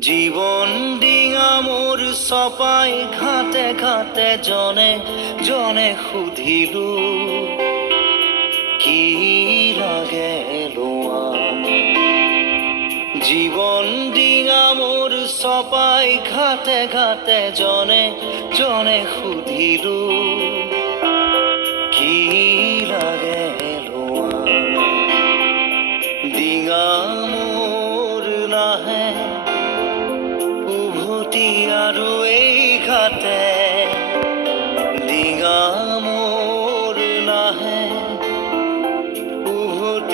জীবন ডিঙা মোর চপাই ঘাটে ঘাটে জনে জনে সুধিলো, কি লাগে জীৱন ডিঙা মোৰ চপাই ঘাটে ঘাটে জনে জনে সুধিলো।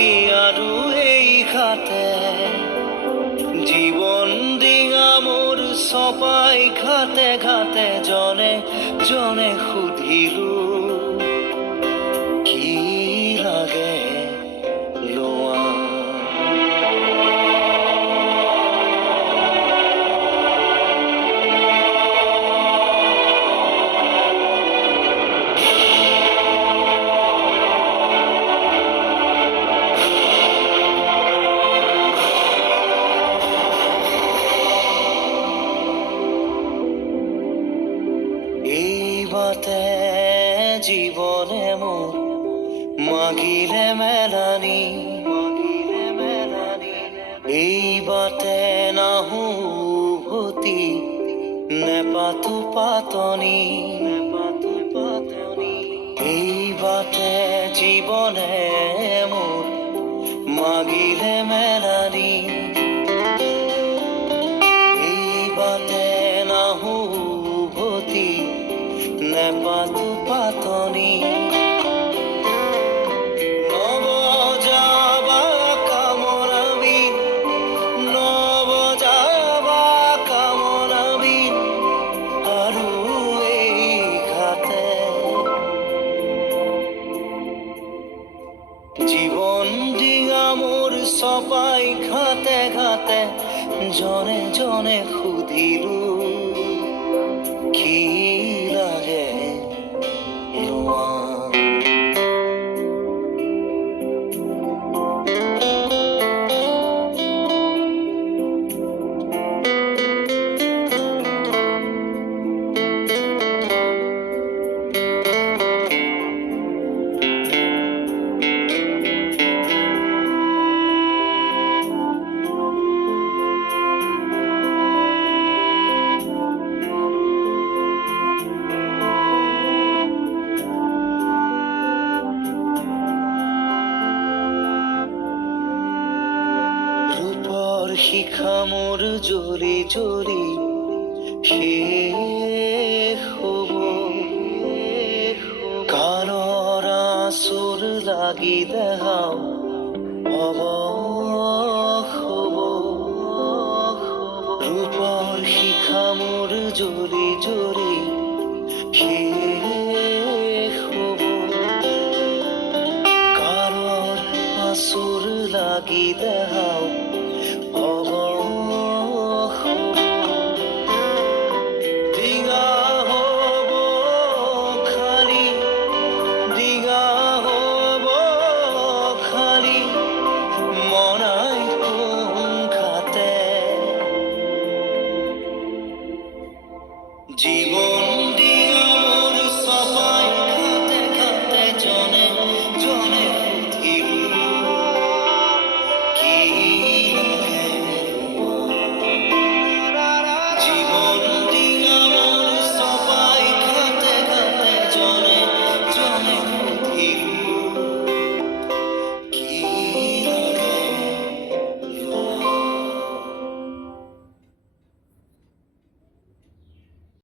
উভতি আৰু এই খাতে। জীৱন ডিঙা মোৰ চপাই ঘাটে ঘাটে জনে জনে সুধিলো এই বাটে জীৱনে মোৰ মাগিলে মেলানি। মাগিলে মেলানি এই বাটে নাহো উভতি নেপাতো পাতনি। নেপাতো পাতনি এই বাটে জীৱনে মোৰ ঘাতে ঘাটে জনে জনে সুধিলো কি শিখা মোৰ জ্বলি জ্বলি হ'ব কাণৰ আচুৰ লাগি দেখাও অৱস হ'ব ৰূপৰ শিখা মোৰ জ্বলি জ্বলি শেষ হ'ব কারোর আসুর লাগি দেখাও